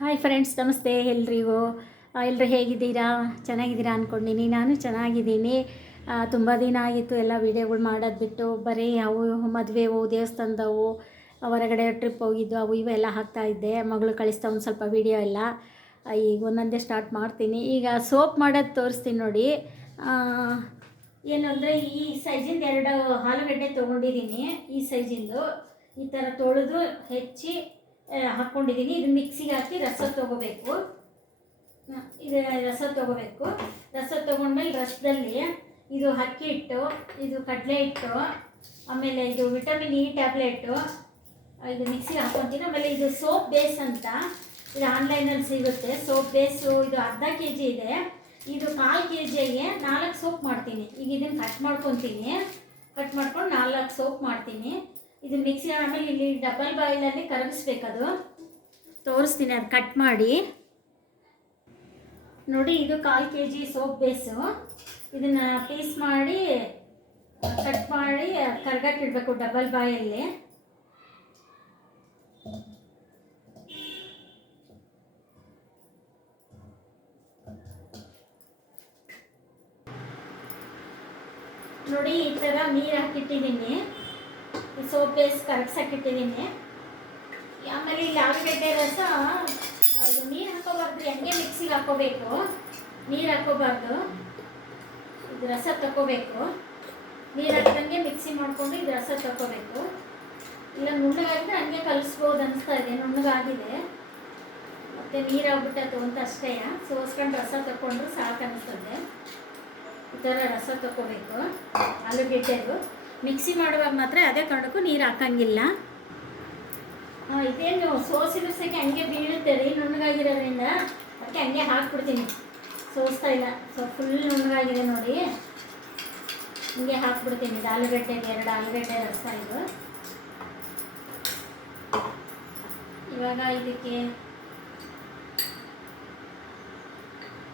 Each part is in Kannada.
ಹಾಯ್ ಫ್ರೆಂಡ್ಸ್, ನಮಸ್ತೆ ಎಲ್ರಿಗೂ. ಎಲ್ಲರೂ ಹೇಗಿದ್ದೀರಾ? ಚೆನ್ನಾಗಿದ್ದೀರಾ ಅಂದ್ಕೊಂಡಿನಿ. ನಾನು ಚೆನ್ನಾಗಿದ್ದೀನಿ. ತುಂಬ ದಿನ ಆಗಿತ್ತು ಎಲ್ಲ ವೀಡಿಯೋಗಳು ಮಾಡೋದು ಬಿಟ್ಟು. ಬರೀ ಅವು ಮದುವೆವು, ದೇವಸ್ಥಾನದವು, ಹೊರಗಡೆ ಟ್ರಿಪ್ ಹೋಗಿದ್ದು ಅವು ಇವೆಲ್ಲ ಹಾಕ್ತಾಯಿದ್ದೆ. ಮಗಳು ಕಳಿಸ್ತಾ ಒಂದು ಸ್ವಲ್ಪ ವೀಡಿಯೋ ಎಲ್ಲ. ಈಗ ಒಂದೊಂದೇ ಸ್ಟಾರ್ಟ್ ಮಾಡ್ತೀನಿ. ಈಗ ಸೋಪ್ ಮಾಡೋದು ತೋರಿಸ್ತೀನಿ ನೋಡಿ. ಏನು ಅಂದರೆ ಈ ಸೈಜಿಂದ 2 ಆಲೂಗಡ್ಡೆ ತೊಗೊಂಡಿದ್ದೀನಿ. ಈ ಸೈಜಿಂದು ಈ ಥರ ತೊಳೆದು ಹೆಚ್ಚಿ ಹಾಕ್ಕೊಂಡಿದ್ದೀನಿ. ಇದು ಮಿಕ್ಸಿಗೆ ಹಾಕಿ ರಸ ತೊಗೋಬೇಕು. ಇದು ರಸ ತೊಗೋಬೇಕು. ರಸ ತೊಗೊಂಡ್ಮೇಲೆ ರಸದಲ್ಲಿ ಇದು ಅಕ್ಕಿ ಹಿಟ್ಟು, ಇದು ಕಡಲೆ ಹಿಟ್ಟು, ಆಮೇಲೆ ಇದು ವಿಟಮಿನ್ ಇ ಟ್ಯಾಬ್ಲೆಟು, ಇದು ಮಿಕ್ಸಿಗೆ ಹಾಕ್ಕೊತೀನಿ. ಆಮೇಲೆ ಇದು ಸೋಪ್ ಬೇಸ್ ಅಂತ, ಇದು ಆನ್ಲೈನಲ್ಲಿ ಸಿಗುತ್ತೆ. ಸೋಪ್ ಬೇಸು ಇದು ಅರ್ಧ kg ಇದೆ. ಇದು 1/4 kgಗೆ 4 ಸೋಪ್ ಮಾಡ್ತೀನಿ. ಈಗ ಇದನ್ನು ಕಟ್ ಮಾಡ್ಕೊತೀನಿ. ಕಟ್ ಮಾಡ್ಕೊಂಡು 4 ಸೋಪ್ ಮಾಡ್ತೀನಿ. ಇದು ಮಿಕ್ಸಿ ಆಮೇಲೆ ಇಲ್ಲಿ ಡಬಲ್ ಬಾಯ್ಲಲ್ಲಿ ಕರಗಿಸ್ಬೇಕದು. ತೋರಿಸ್ತೀನಿ ಅದು ಕಟ್ ಮಾಡಿ ನೋಡಿ. ಇದು 1/4 kg ಸೋಪ್ ಬೇಸು. ಇದನ್ನು ಪೀಸ್ ಮಾಡಿ ಕಟ್ ಮಾಡಿ ಕರ್ಗಕ್ಕಿಡಬೇಕು ಡಬಲ್ ಬಾಯಲ್ಲಿ. ನೋಡಿ ಈ ಥರ ನೀರು ಹಾಕಿಟ್ಟಿದ್ದೀನಿ. Soap base ಕರಗ್ಸಕ್ಕಿಟ್ಟಿದ್ದೀನಿ. ಆಮೇಲೆ ಇಲ್ಲಿ ಆಲೂಗಡ್ಡೆ ರಸ, ಅದು ನೀರು ಹಾಕೋಬಾರ್ದು, ಹಂಗೆ ಮಿಕ್ಸಿಗೆ ಹಾಕೋಬೇಕು. ನೀರು ಹಾಕೋಬಾರ್ದು, ಇದು ರಸ ತಗೋಬೇಕು. ನೀರು ಹಾಕಿದಂಗೆ ಮಿಕ್ಸಿ ಮಾಡಿಕೊಂಡು ಇದು ರಸ ತಗೋಬೇಕು. ಇಲ್ಲ ನುಣ್ಣಗಾಗಿದ್ರೆ ಹಂಗೆ ಕಲಿಸ್ಬೋದು ಅನಿಸ್ತಾ ಇದೆ. ನುಣ್ಣಗಾಗಿದೆ ಮತ್ತು ನೀರು ಆಗ್ಬಿಟ್ಟದು ಅಂತ ಅಷ್ಟೇ. ಸೋಸ್ಕೊಂಡು ರಸ ತಗೊಂಡ್ರು ಸಾಕು ಅನಿಸ್ತದೆ. ಈ ಥರ ರಸ ತಗೋಬೇಕು ಆಲೂಗೆಡ್ಡೆದು. ಮಿಕ್ಸಿ ಮಾಡುವಾಗ ಮಾತ್ರ ಅದೇ ಕಾರಣಕ್ಕೂ ನೀರು ಹಾಕಂಗಿಲ್ಲ. ಇದೇನು ಸೋಸಿನ ಸಕ್ಕೆ ಹಂಗೆ ಬೀಳುತ್ತೆ ರೀ, ನುಣ್ಣಗಾಗಿರೋದ್ರಿಂದ. ಅದಕ್ಕೆ ಹಂಗೆ ಹಾಕ್ಬಿಡ್ತೀನಿ, ಸೋಸ್ತಾ ಇಲ್ಲ. ಫುಲ್ ನುಣ್ಣಗಾಗಿದೆ ನೋಡಿ, ಹಂಗೆ ಹಾಕ್ಬಿಡ್ತೀನಿ. ಇದು ಆಲೂಗಡ್ಡೆಗೆ 2 ಆಲೂಗಡ್ಡೆ ರಸ ಇದು. ಇವಾಗ ಇದಕ್ಕೆ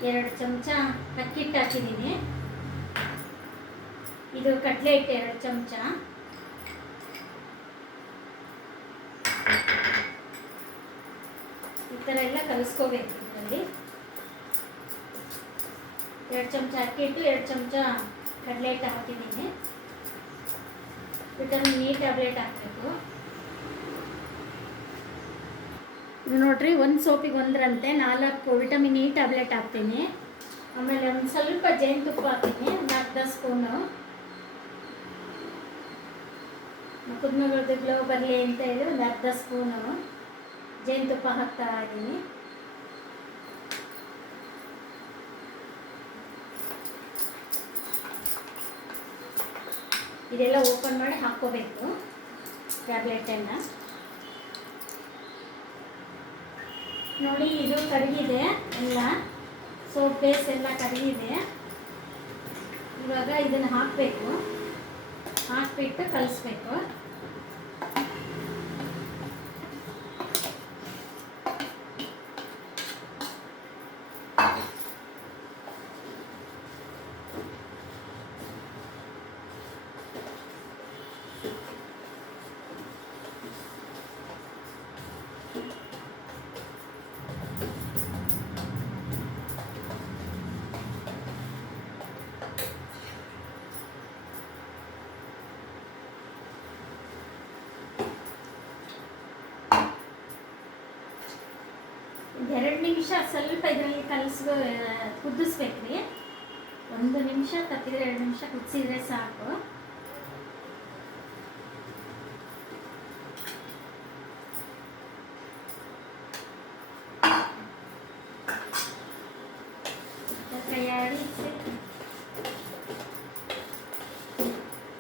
2 ಚಮಚ ಅಕ್ಕಿ ಹಿಟ್ಟು ಹಾಕಿದ್ದೀನಿ. ಇದು ಕಡಲೆ ಹಿಟ್ಟು 2 ಚಮಚ. ಈ ಥರ ಎಲ್ಲ ಕಲಿಸ್ಕೋಬೇಕು. ಇದರಲ್ಲಿ 2 ಚಮಚ ಅಕ್ಕಿ ಹಿಟ್ಟು, 2 ಚಮಚ ಕಡಲೆ ಹಿಟ್ಟು ಹಾಕಿದ್ದೀನಿ. ವಿಟಮಿನ್ ಇ ಟ್ಯಾಬ್ಲೆಟ್ ಹಾಕಬೇಕು. ಇದು ನೋಡ್ರಿ, 1 ಸೋಪಿಗೆ 1ರಂತೆ 4 ವಿಟಮಿನ್ ಇ ಟ್ಯಾಬ್ಲೆಟ್ ಹಾಕ್ತೀನಿ. ಆಮೇಲೆ ಒಂದು ಸ್ವಲ್ಪ ಜೇನುತುಪ್ಪ ಹಾಕ್ತೀನಿ, ಒಂದು ಅರ್ಧ ಸ್ಪೂನು. ಮುಖದ ಮೇಲೆ ಗ್ಲೋ ಬರಲಿ ಅಂತ ಹೇಳಿ ಒಂದು ಅರ್ಧ ಸ್ಪೂನು ಜೇನುತುಪ್ಪ ಹಾಕ್ತಾ ಇದ್ದೀನಿ. ಇದೆಲ್ಲ ಓಪನ್ ಮಾಡಿ ಹಾಕ್ಕೋಬೇಕು ಟ್ಯಾಬ್ಲೆಟನ್ನು. ನೋಡಿ ಇದು ಕರಗಿದೆ ಎಲ್ಲ, ಸೋಪ್ ಬೇಸ್ ಎಲ್ಲ ಕರಗಿದೆ. ಇವಾಗ ಇದನ್ನು ಹಾಕಬೇಕು. ಹಾಕ್ಬಿಟ್ಟು ಕಲಿಸ್ಬೇಕು. ಎರಡು ನಿಮಿಷ ಸ್ವಲ್ಪ ಇದರಲ್ಲಿ ಕುದಿಸ್ಬೇಕ್ರಿ. 1 ನಿಮಿಷ ತಪ್ಪಿದ್ರೆ 2 ನಿಮಿಷ ಕುದಿಸಿದ್ರೆ ಸಾಕು.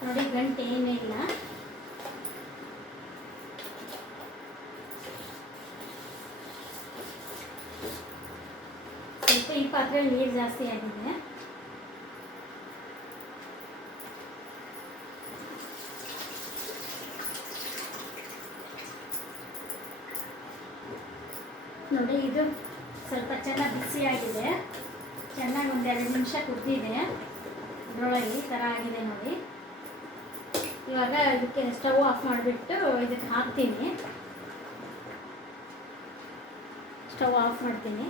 ನೋಡಿ ಗಂಟೆ ಏನಿಲ್ಲ. ಸ್ವಲ್ಪ ಈ ಪಾತ್ರೆಯಲ್ಲಿ ನೀರು ಜಾಸ್ತಿ ಆಗಿದೆ. ನೋಡಿ ಇದು ಸ್ವಲ್ಪ ಚೆನ್ನಾಗಿ ಬಿಸಿಯಾಗಿದೆ. ಚೆನ್ನಾಗಿ 1-2 ನಿಮಿಷ ಕುದ್ದಿದೆ. ಇದರೊಳಗೆ ಈ ಥರ ಆಗಿದೆ ನೋಡಿ. ಇವಾಗ ಇದಕ್ಕೆ ಸ್ಟವ್ ಆಫ್ ಮಾಡಿಬಿಟ್ಟು ಇದಕ್ಕೆ ಹಾಕ್ತೀನಿ. ಸ್ಟವ್ ಆಫ್ ಮಾಡ್ತೀನಿ.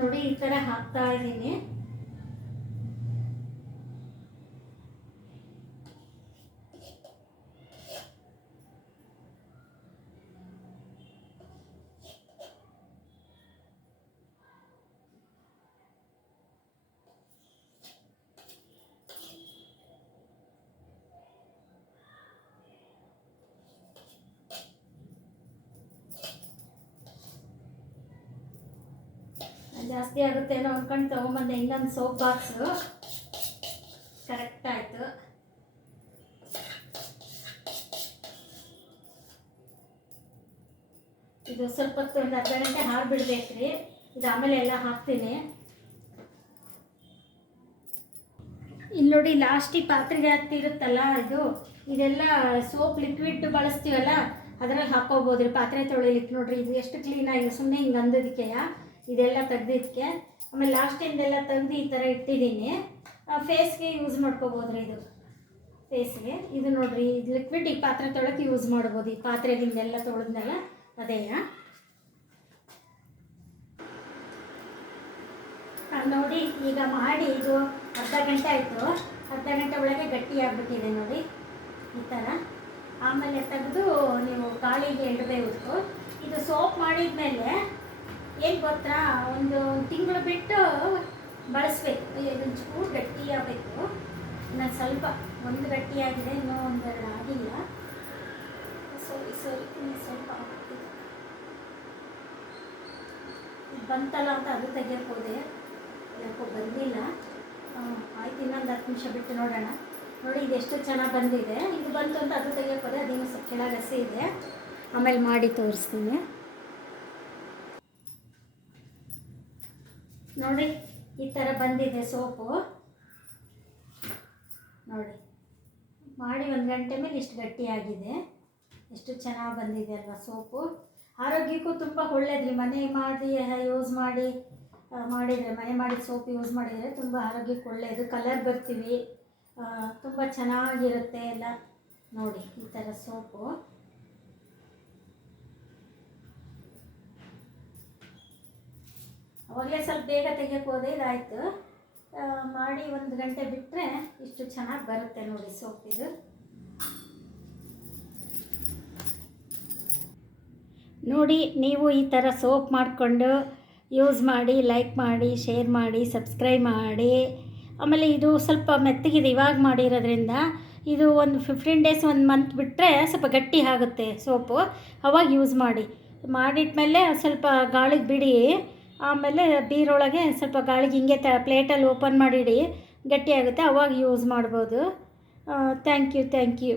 ನೋಡಿ ಈ ಥರ ಹಾಕ್ತಾ ಇದ್ದೀನಿ. ಜಾಸ್ತಿ ಆಗುತ್ತೇನೋ ಅಂದ್ಕೊಂಡು ತೊಗೊಂಬಂದೆ. ಇನ್ನೊಂದು ಸೋಪ್ ಬಾಕ್ಸು ಕರೆಕ್ಟ್ ಆಯಿತು. ಇದು ಸ್ವಲ್ಪ ಹೊತ್ತು ಒಂದು ಅರ್ಧ ಗಂಟೆ ಹಾಕ್ಬಿಡ್ಬೇಕ್ರಿ. ಇದು ಆಮೇಲೆ ಎಲ್ಲ ಹಾಕ್ತೀನಿ. ಇಲ್ಲಿ ನೋಡಿ ಲಾಸ್ಟಿಗೆ ಪಾತ್ರೆಗೆ ಹಾಕ್ತಿರುತ್ತಲ್ಲ ಇದೆಲ್ಲ ಸೋಪ್ ಲಿಕ್ವಿಡ್ ಬಳಸ್ತೀವಲ್ಲ ಅದರಲ್ಲಿ ಹಾಕೋಬೋದ್ರಿ ಪಾತ್ರೆ ತೊಳಿಲಿಕ್ಕೆ. ನೋಡಿರಿ ಇದು ಎಷ್ಟು ಕ್ಲೀನಾಗಿ ಸುಮ್ಮನೆ ಹಿಂಗೆ ಅಂದೋದಕ್ಕೆ ಇದೆಲ್ಲ ತೆಗ್ದಿದ್ದಕ್ಕೆ. ಆಮೇಲೆ ಲಾಸ್ಟಿಂದೆಲ್ಲ ತೆಗ್ದು ಈ ಥರ ಇಟ್ಟಿದ್ದೀನಿ. ಫೇಸ್ಗೆ ಯೂಸ್ ಮಾಡ್ಕೋಬೋದ್ರಿ. ಇದು ಫೇಸ್ಗೆ ಇದು ನೋಡಿರಿ ಇದು ಲಿಕ್ವಿಡ್ ಈ ಪಾತ್ರೆ ತೊಳಕ್ಕೆ ಯೂಸ್ ಮಾಡ್ಬೋದು. ಈ ಪಾತ್ರೆಗಿಂದೆಲ್ಲ ತೊಳೆದ್ನಲ್ಲ ಅದೇ. ನೋಡಿ ಈಗ ಮಾಡಿ ಇದು ಅರ್ಧ ಗಂಟೆ ಆಯಿತು. ಅರ್ಧ ಗಂಟೆ ಒಳಗೆ ಗಟ್ಟಿ ಆಗಿಬಿಟ್ಟಿದೆ ನೋಡಿ ಈ ಥರ. ಆಮೇಲೆ ತೆಗೆದು ನೀವು ಗಾಳಿಗೆ ಇಡಬೇಕು. ಇದು ಸೋಪ್ ಮಾಡಿದ ಏನು ಗೊತ್ತಾ, ಒಂದು ತಿಂಗಳು ಬಿಟ್ಟು ಬಳಸಬೇಕು. ಇದೊಂದು ಚೂರು ಗಟ್ಟಿಯಾಗಬೇಕು. ಇನ್ನು ಸ್ವಲ್ಪ ಒಂದು ಗಟ್ಟಿಯಾಗಿದೆ, ಇನ್ನೂ ಒಂದೆರಡು ಆಗಿಲ್ಲ. ಸರಿ ಇನ್ನು ಸ್ವಲ್ಪ ಆಗ್ತಿದೆ. ಇದು ಬಂತಲ್ಲ ಅಂತ ಅದು ತೆಗಿಯೋಕೆ ಹೋದೆ, ಯಾಕೋ ಬಂದಿಲ್ಲ. ಆಯ್ತು, ಇನ್ನೊಂದು 10 ನಿಮಿಷ ಬಿಟ್ಟು ನೋಡೋಣ. ನೋಡಿ ಇದೆಷ್ಟು ಚೆನ್ನಾಗಿ ಬಂದಿದೆ. ಇದು ಬಂತು ಅಂತ ಅದು ತೆಗಿಯೋಕೆ ಹೋದೆ, ಅದೇನು ಸ್ವಲ್ಪ ಕೆಳಗೆ ಹಸಿ ಇದೆ. ಆಮೇಲೆ ಮಾಡಿ ತೋರಿಸ್ತೀನಿ. ನೋಡಿ ಈ ಥರ ಬಂದಿದೆ ಸೋಪು. ನೋಡಿ ಮಾಡಿ 1 ಗಂಟೆ ಮೇಲೆ ಇಷ್ಟು ಗಟ್ಟಿಯಾಗಿದೆ. ಎಷ್ಟು ಚೆನ್ನಾಗಿ ಬಂದಿದೆ ಅಲ್ವಾ ಸೋಪು. ಆರೋಗ್ಯಕ್ಕೂ ತುಂಬ ಒಳ್ಳೆಯದ್ರಿ. ಮನೆ ಮಾಡಿ ಯೂಸ್ ಮಾಡಿದರೆ ಮನೆ ಮಾಡಿದ ಸೋಪ್ ಯೂಸ್ ಮಾಡಿದರೆ ತುಂಬ ಆರೋಗ್ಯಕ್ಕೆ ಒಳ್ಳೆಯದು. ಕಲರ್ ಬರ್ತೀವಿ, ತುಂಬ ಚೆನ್ನಾಗಿರುತ್ತೆ ಎಲ್ಲ. ನೋಡಿ ಈ ಥರ ಸೋಪು. ಅವಾಗಲೇ ಸ್ವಲ್ಪ ಬೇಗ ತೆಗಿಯೋಕೆ ಹೋದೆ, ಇದಾಯಿತು. ಮಾಡಿ 1 ಗಂಟೆ ಬಿಟ್ಟರೆ ಇಷ್ಟು ಚೆನ್ನಾಗಿ ಬರುತ್ತೆ ನೋಡಿ ಸೋಪ್ ಇದು. ನೋಡಿ ನೀವು ಈ ಥರ ಸೋಪ್ ಮಾಡಿಕೊಂಡು ಯೂಸ್ ಮಾಡಿ, ಲೈಕ್ ಮಾಡಿ, ಶೇರ್ ಮಾಡಿ, ಸಬ್ಸ್ಕ್ರೈಬ್ ಮಾಡಿ. ಆಮೇಲೆ ಇದು ಸ್ವಲ್ಪ ಮೆತ್ತಗಿದೆ ಇವಾಗ ಮಾಡಿರೋದ್ರಿಂದ. ಇದು ಒಂದು 15 ಡೇಸ್ 1 ಮಂತ್ ಬಿಟ್ಟರೆ ಸ್ವಲ್ಪ ಗಟ್ಟಿ ಆಗುತ್ತೆ ಸೋಪು. ಅವಾಗ ಯೂಸ್ ಮಾಡಿಟ್ಮೇಲೆ ಸ್ವಲ್ಪ ಗಾಳಿಗೆ ಬಿಡಿ. ಆಮೇಲೆ ಬೀರೊಳಗೆ ಸ್ವಲ್ಪ ಗಾಳಿಗೆ ಹಿಂಗೆ ಪ್ಲೇಟಲ್ಲಿ ಓಪನ್ ಮಾಡಿಡಿ, ಗಟ್ಟಿಯಾಗುತ್ತೆ. ಅವಾಗ ಯೂಸ್ ಮಾಡ್ಬೋದು. Thank you.